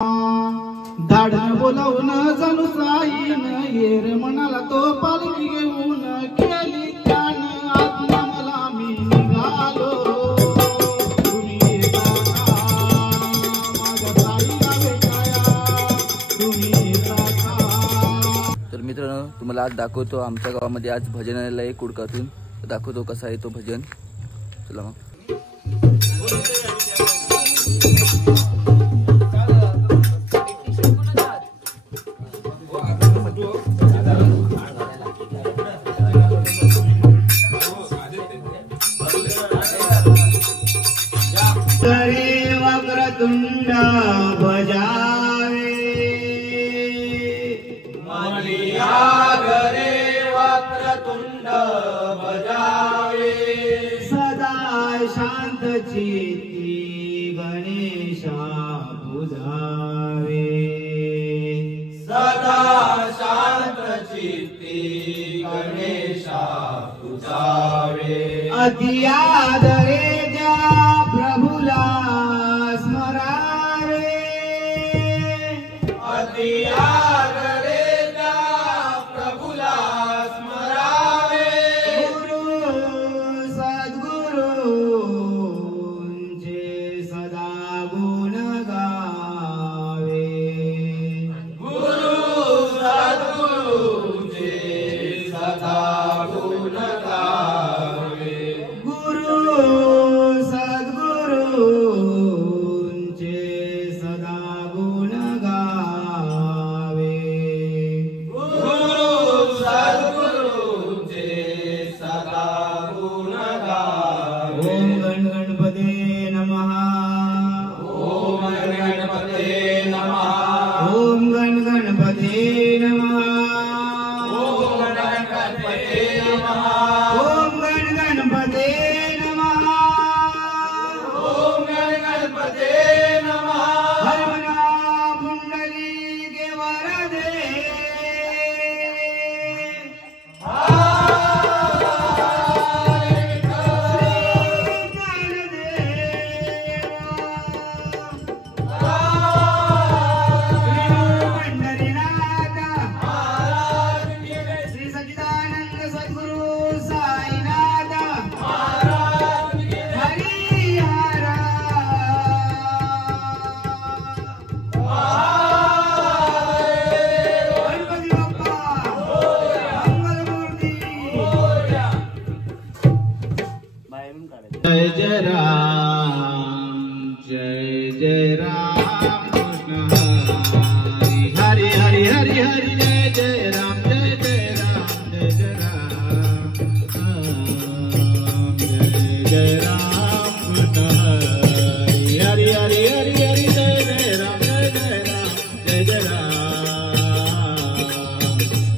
धाडण बोलावून जणू साईन येर म्हणाला तो पालखी घेऊन केली त्यान आज्ञा मला मी निघालो तुम्ही येता का माझ्या साईला भेटाया तुम्ही येता का। तर मित्रांनो तुम्हाला आज दाखवतो आमच्या गावामध्ये आज भजनालय आहे कुडकातून दाखवतो कसा आहे तो भजन। चला मग वक्रतुंड बजावे मनिया घरे वक्रतुंड बजावे सदा शांत चित्ती गणेशा पूजावे सदा शांत चित्ती गणेशा पूजावे अति आदरे प्रभुला स्मरावे अति आदरे प्रभुला स्मरावे गुरु सद्गुरूंचे सदा गुण गावे गुरु सद्गुरूंचे सदा गुण गावे गुरु जय जय राम जय जय राम कृष्ण हरि हरि हरि हरि जय जय राम जय जय राम जय जय राम जय जय राम कृष्ण हरि हरि हरि हरि जय जय राम जय जय राम जय जय राम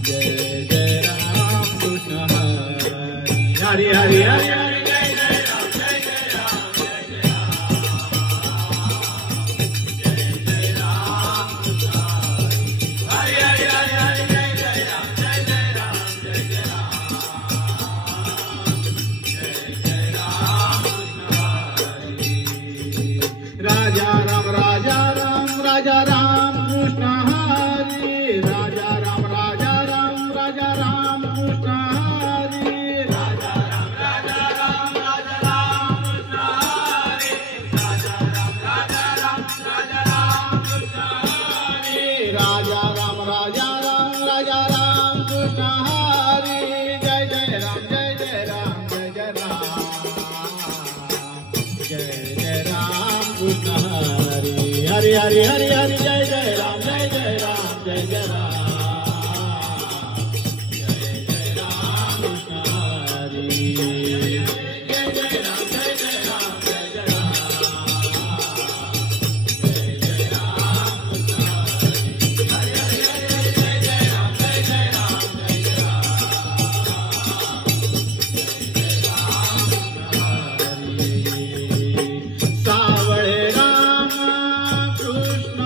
जय जय राम कृष्ण हरि हरि हरि राजा राम राजा राम कृष्ण हरी राजा राम कृष्ण हरी राजा राम कृष्ण हरी राजा राम कृष्ण हरी राजा राम कृष्ण हरी जय जय राम जय जय राम जय जय राम कृष्ण हरी हरि हरि हरि हरि जय जय राम जय जय राम जय जय राम जय जय राम कृष्ण हरी जय जय राम जय जय राम जय जय राम जय जय राम कृष्ण हरी हरि हरि हरि जय जय राम जय जय राम जय जय राम सावळे राम कृष्ण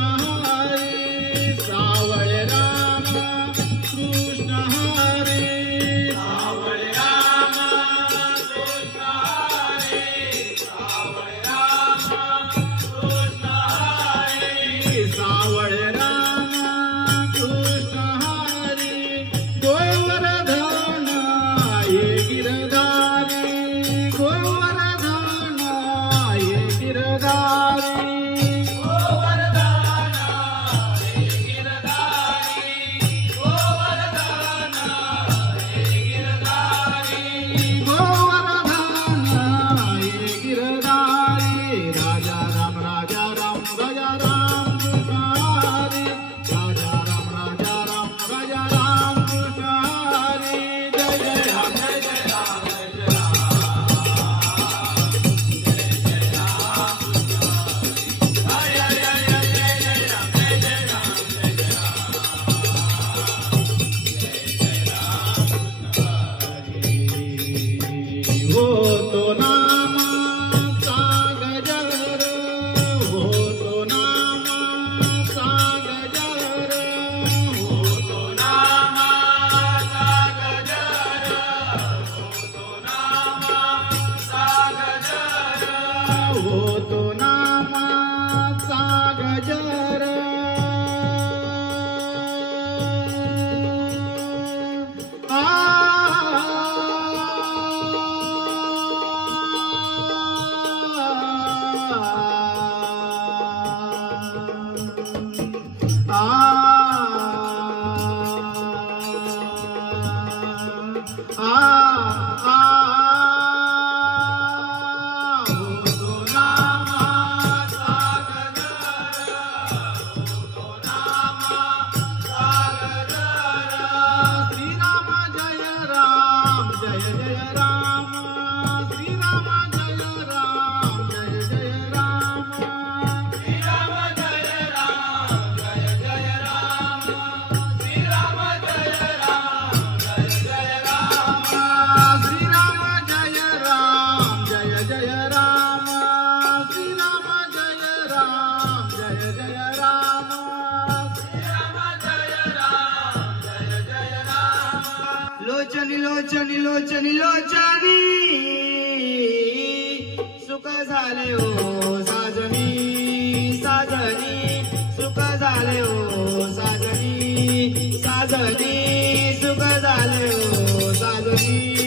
लोचनी लोचनी लोचनी सुख झाले हो साजनी साजनी सुख झाले हो साजनी साजनी सुख झाले हो साजनी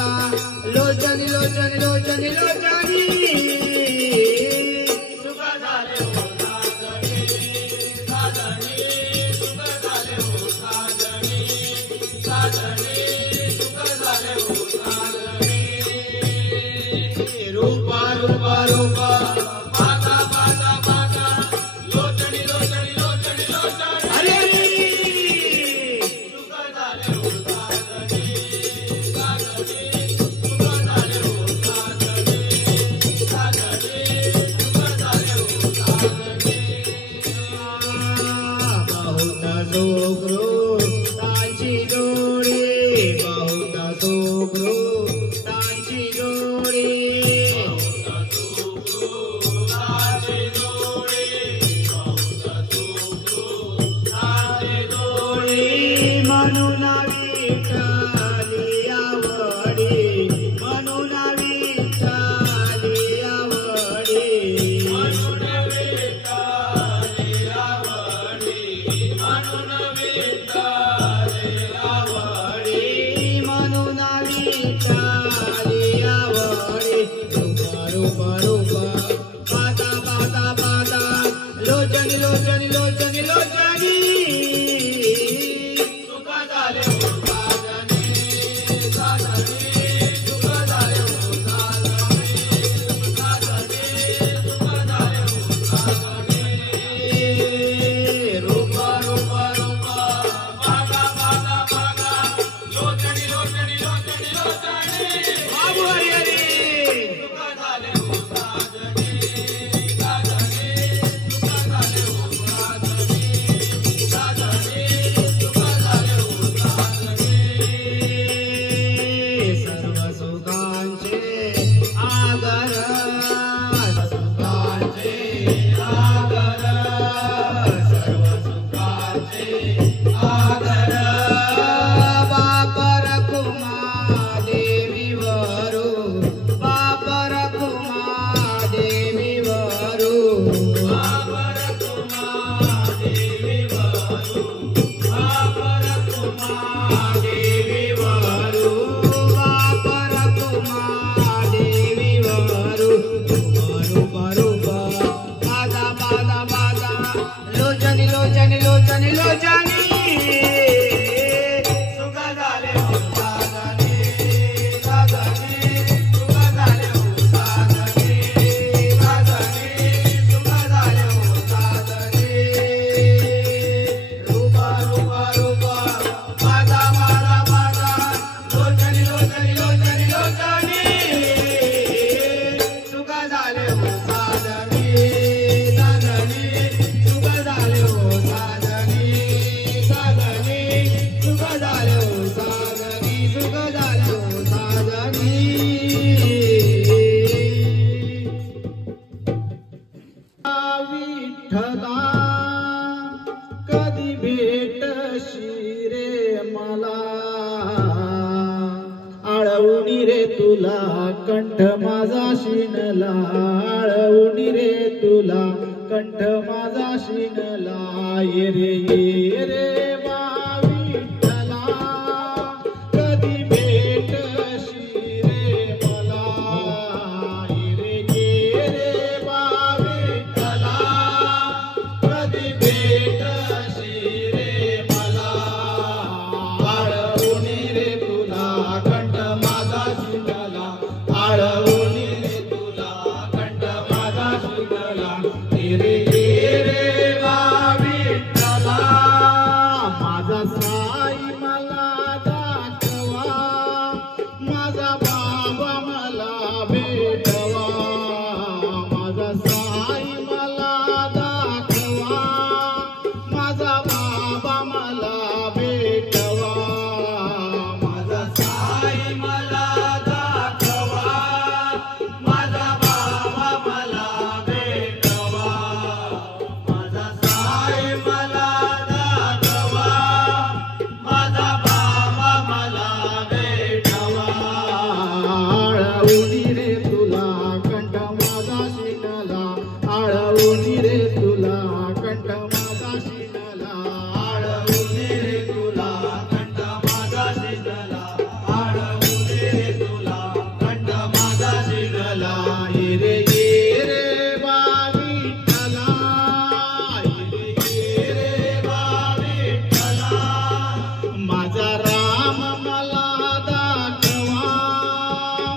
लोचनी लोचनी लोचनी लोचनी सुख झाले हो साजनी साजनी सुख झाले हो साजनी साजनी सुख झाले हो साजनी रूपा रूपा रूपा पाता पाता पाता लोचनी लोचनी लोचनी लोचनी अरे सुख झाले हो साजनी साजनी सोग्रो तांची जोडी बहुत सोग्रो तांची जोडी म्हणून विठ्ठली आवडी म्हणून विठ्ठली आवडी लोचनी लोचनी लोचनी लोचनी सुख झाले हो साजनी साजनी सुख झाले हो साजनी साजनी सुख झाले हो साजनी रूपा रूपा रूपा पागा पागा पागा लोचनी लोचनी लोचनी लोचनी बाबू हरी हरी सुख झाले हो साजनी लोचनी लोचनी लोचनी लोचनी सुख झाले हो साजनी साजनी सुख झाले हो साजनी साजनी सुख झाले हो साजनी रूपा रूपा रूपा माझा माझा माझा लोचनी लोचनी लोचनी लोचनी सुख झाले हो साजनी साजनी सुख झाले हो साजनी साजनी सुख झाले हो साजनी सुख झाले हो साजनी विठ्ठला कधी भेटशी रे मला आळवणी रे तुला कंठ माझा शिणला आळवणी रे तुला कंठ माझा शिनला ये रे बा विठ्ठला कधी भेटशी रे मला ये रे बा विठ्ठला कधी भेटशी रे मला आळवणी रे तुला कंठ माझा शिनला आळवणी रे तुला कंठ माझा शिनला रे बा विठ्ठला माझा साई मला दाखवा माझा बाबा मला भेटवा माझा साई मला दाखवा माझा बाबा मला भेटवा माझा साई मला दाखवा माझा बाबा मला भेटवा माझा साई मला दाखवा माझा बाबा मला भेटवा आळवणी रे तुला कंठ माझा शिनला आळवणी रे तुला कंठ माझा शिनला आळवणी रे तुला कंठ माझा शिनला आळवणी रे तुला कंठ माझा शिनला ये रे बा विठ्ठला ये रे बा विठ्ठला माझा राम मला दाखवा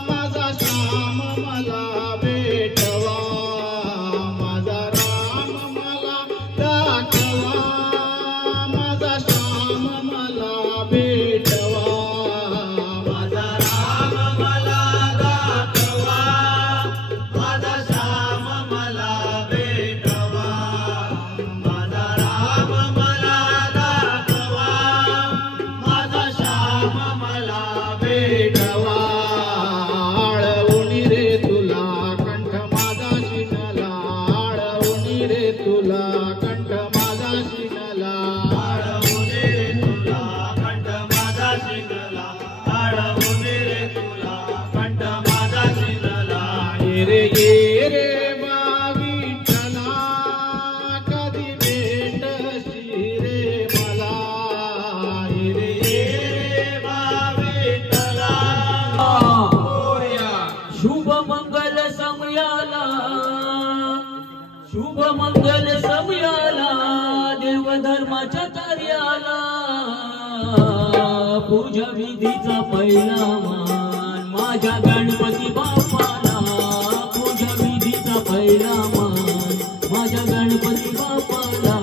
माझा श्याम मला भेटवा माझा राम मला दाखवा माझा श्याम मला भेटवा माझा राम मला दाखवा माझा श्याम मला भेटवा माझा राम मला दाखवा माझा श्याम मला भेटवा आळवणी रे तुला कंठ माझा शिनला आळवणी रे तुला कंठ माझा शिनला आळवणी रे तुला कंठ माझा शिनला आळवणी रे तुला कंठ माझा शिनला ये रे बा विठ्ठला कधी भेटशी रे मला ये बा विठ्ठला शुभ मंगल समयाला शुभ मंगल समयाला देवधर्माच्या कार्याला पूजा विधीचा पहिला मान माझ्या गणपती बाप्पाला पूजा विधीचा पहिला मान माझ्या गणपती बाप्पाला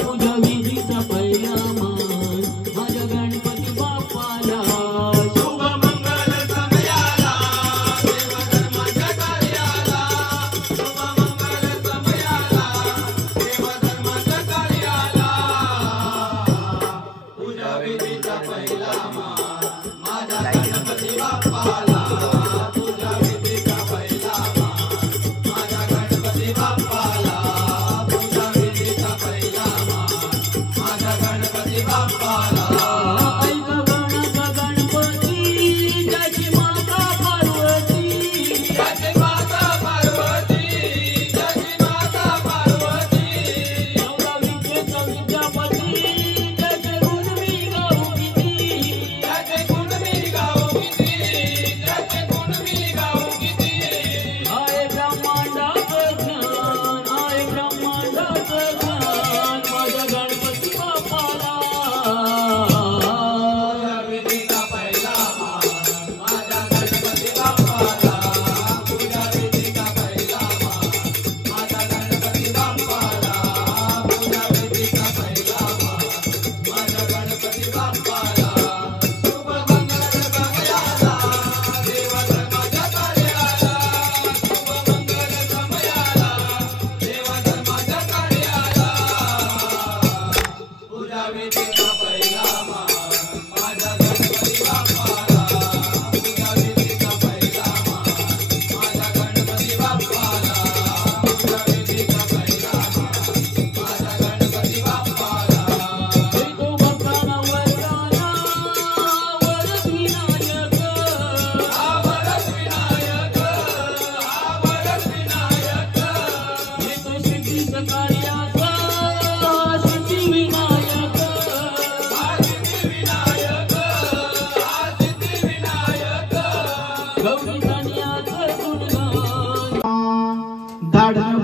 पूजा विधीचा पहिला मान माझ्या गणपती बाप्पाला शुभ मंगल समयाला देवधर्माच्या कार्याला शुभ मंगल समयाला देवधर्माच्या कार्याला पूजा विधीचा पहिला मान माझ्या गणपती बाप्पाला पूजा विधीचा पहिला मान माझ्या गणपती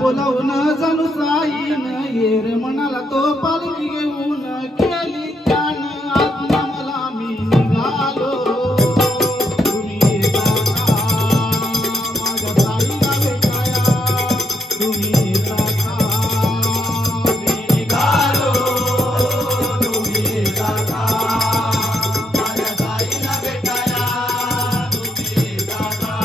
बोलावून जणू साईन येर म्हणाला तो पालखी घेऊन केली त्यान आज्ञा मला मी निघालो तुम्ही येता का माझ्या साईला भेटाया तुम्ही येता का मी निघालो तुम्ही येता का माझ्या साईला भेटाया तुम्ही येता का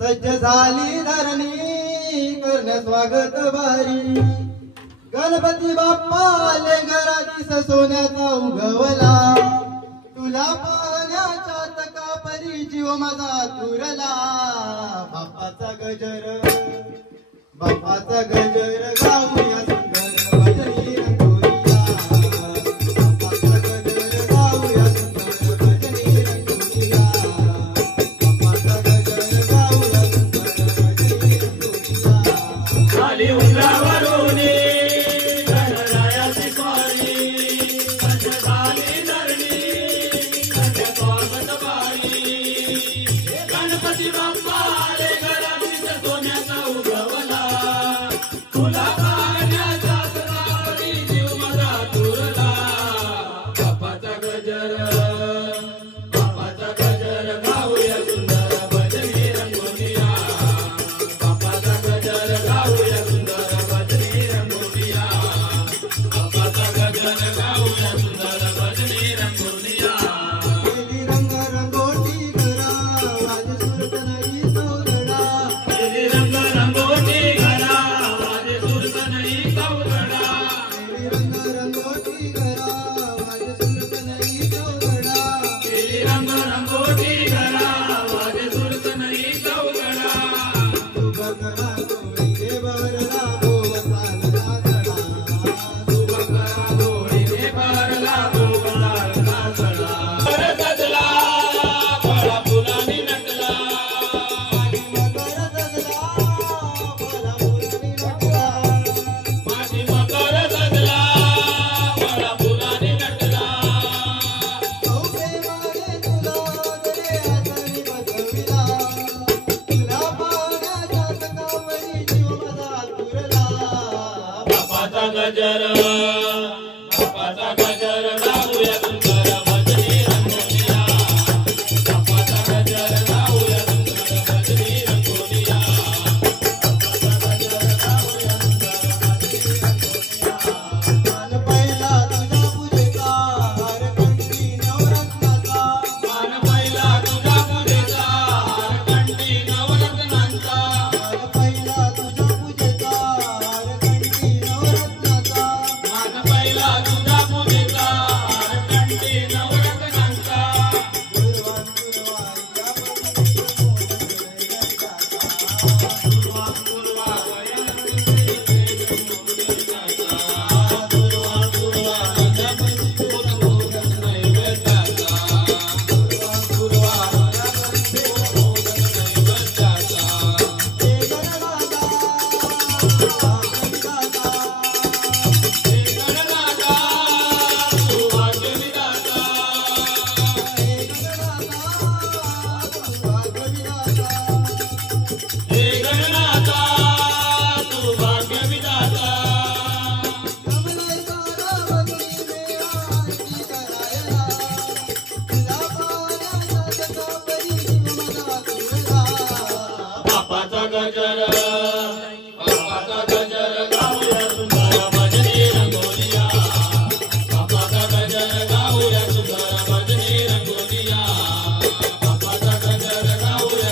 सज्ज झाली धरणी करण्या स्वागत भारी गणपती बाप्पाले घरात सोन्याचा उगवला तुला पाहण्याच्या तका परी जीव माझा तुरला बाप्पाचा गजर गाऊया सुंदर भजनी रंगोलिया बाप्पाचा गजर गाऊया सुंदर भजनी रंगोलिया बाप्पाचा गजर गाऊया सुंदर भजनी रंगोलिया खाली उंबरावरून गणरायाची स्वारी सज्ज झाली धरणी सज्ज स्वागत भारी गणपती बाप्पा आले घरात सोन्याचा उगवला तुला पाहण्याचा गजर बाप्पाचा गजर गाऊया सुंदर भजनी रंगोलिया बाप्पाचा गजर गाऊया सुंदर भजनी रंगोलिया बाप्पाचा गजर गाऊया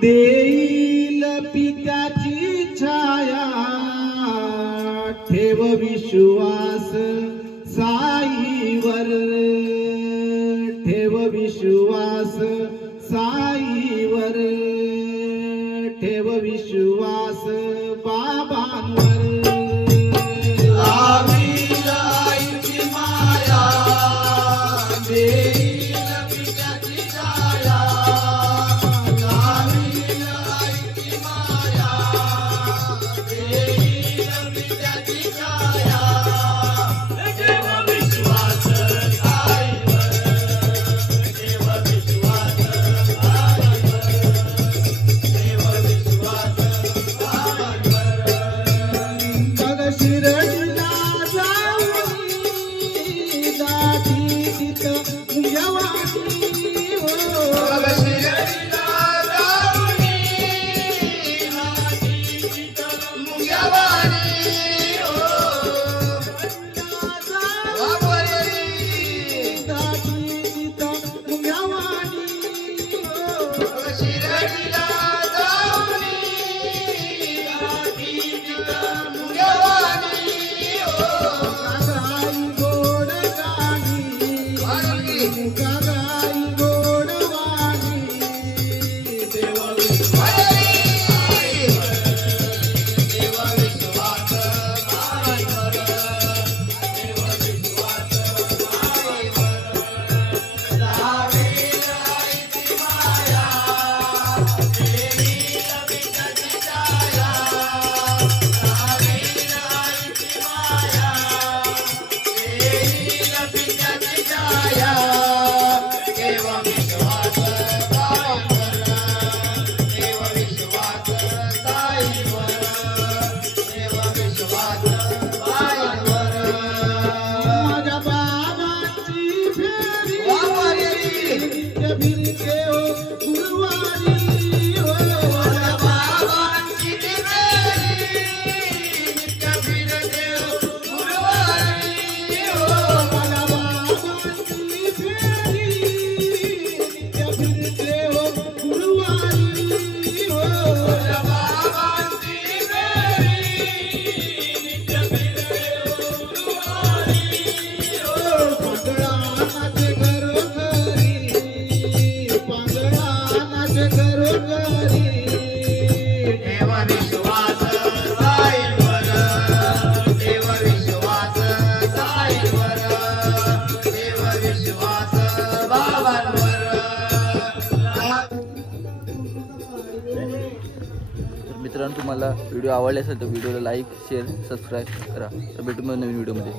देईल पित्याची छाया, ठेव विश्वास साईवर, ठेव विश्वास साईवर, ठेव विश्वास बाबांवर. लावील आईची माया, देईल पित्याची छाया, लावील आईची माया, देईल पित्याची छाया, ठेव विश्वास साईवर, ठेव विश्वास साईवर, ठेव विश्वास मित्रांनो तुम्हाला व्हिडिओ आवडला असेल तर व्हिडिओला लाईक शेअर सबस्क्राईब करा. तर भेटू मग नवीन व्हिडिओमध्ये.